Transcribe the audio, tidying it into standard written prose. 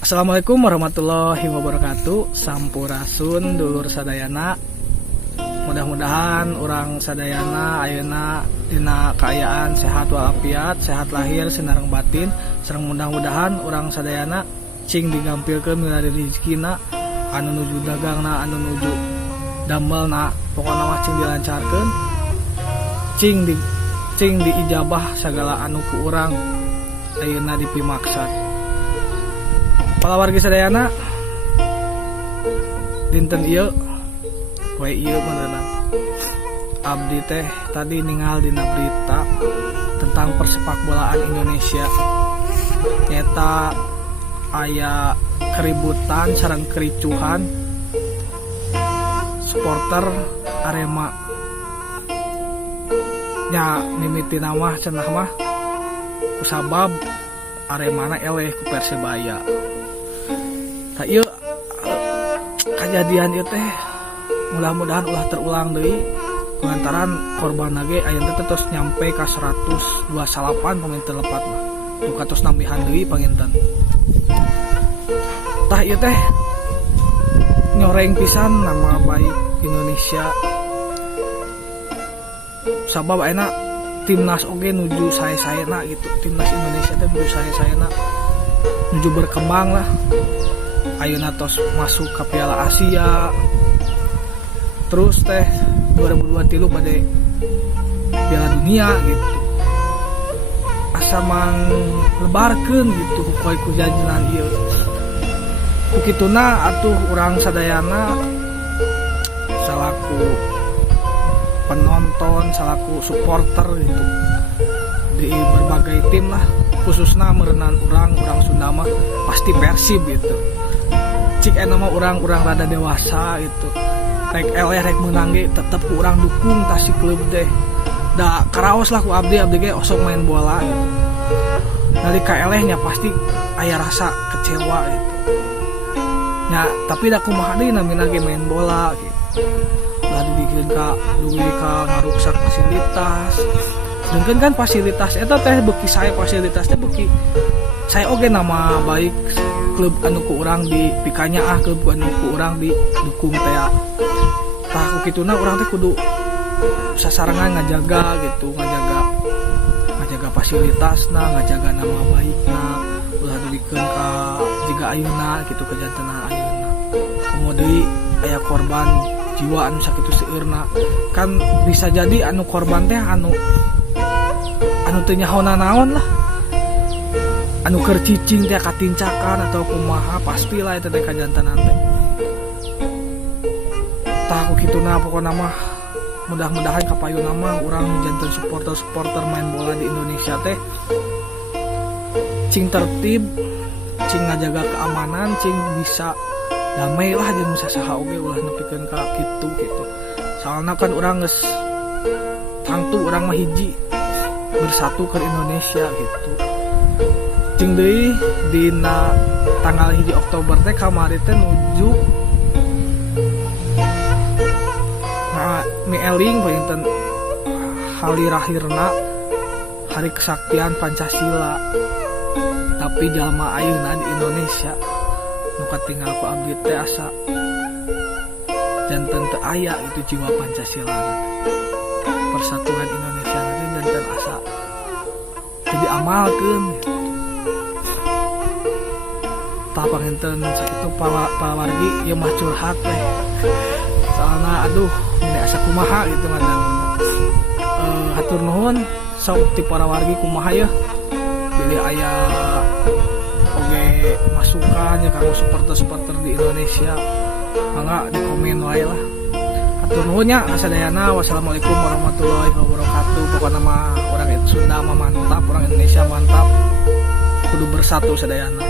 Assalamualaikum warahmatullahi wabarakatuh. Sampurasun dulur sadayana. Mudah-mudahan orang sadayana ayeuna dina kaayaan sehat walafiat, sehat lahir sinareng batin, sareng mudah-mudahan orang sadayana cing digampilkeun milari rezekina anu nuju dagangna, anu nuju damelna, pokona mah cing dilancarkeun, cing diijabah segala anu ku urang ayeuna dipimaksat. Para wargi sadayana dinten ieu poe ieu beneran abdi teh tadi ningali dina berita tentang persepak bolaan Indonesia. Nyata aya keributan sareng kericuhan supporter Arema nya mimiti mah cenah mah kusabab Aremana eleh ku Persebaya. Ieu kejadian ieu teh mudah-mudahan ulah terulang deui lantaran korban ge aya teh terus nyampe ka 128 paminten lepat mah. Tu katos nambihan deui panginten. Tah ieu teh nyoreng pisan nama baik Indonesia. Sabab ayeuna timnas oge nuju sae-saena gitu. Timnas Indonesia teh nuju sae-saena nuju berkembang lah. Ayeuna tos masuk ke Piala Asia, terus teh 2023 pada Piala Dunia gitu. Asa mang lebarkeun gitu poe ku janjinan ieu. Kukituna atuh urang sadayana salaku penonton, salaku supporter gitu di berbagai tim lah, khususna meureunan urang Sunda mah pasti Persib gitu. Cik nama orang rada dewasa gitu, rek eleh rek menang ge tetep ku urang dukung tasi klub deh. Da karaos lah ku abdi ge osok main bola gitu. Nalika elehnya pasti aya rasa kecewa gitu. Nya tapi da kumaha deui namina ge main bola gitu. Lah dibikin ka ngaruksak fasilitas. Sedangkan kan fasilitas eta teh beuki sae fasilitas teh beuki saya oge nama baik klub anu ku urang di pikanya klub anu ku urang di dukung teh. Tah ku kituna urang teh kudu sasarangan ngajaga gitu, ngajaga fasilitasna, ngajaga nama baikna, ulah dulikeun ka jiga ayeuna gitu ke janteuna ayeuna. Kemudian aya korban jiwa anu sakitu seueurna. Kan bisa jadi anu korban teh anu teu nyaho naon lah. Anu keur cicing teh katincakan atau kumaha pastilah eta teh kajantenan teh. Tah ku kituna pokona mah mudah-mudahan kapayuna mah urang janten supporter main bola di Indonesia teh cing tertib, cing ngajaga keamanan, cing bisa damai lah jeung sasaha oge ulah nepikeun ka kitu gitu. Soalna kan urang geus tangtu urang mah hiji bersatu ke Indonesia gitu. Jeung deui dina tanggal 1 Oktober teh kamari teh nuju mieling painten hari lahirna hari kesaktian Pancasila. Tapi jalma ayeuna di Indonesia nu katinggal ku abdi teh asa janten teu aya itu jiwa Pancasila. Persatuan Indonesia nanti janten asa jadi amalkeun gitu. Tah panginten sakitu pawargi ieu mah curhat teh. Soalna aduh ini asa kumaha gitu ngadang. Hatur nuhun sok ti para wargi kumaha ya. Bila aya oge masukan ya kanggo supporter di Indonesia. Mangga di komen wae lah. Hatur nuhun nya kasadayana. Wassalamualaikum warahmatullahi wabarakatuh. Pokona mah orang Sunda mah mantap, orang Indonesia mantap. Kudu bersatu sadayana.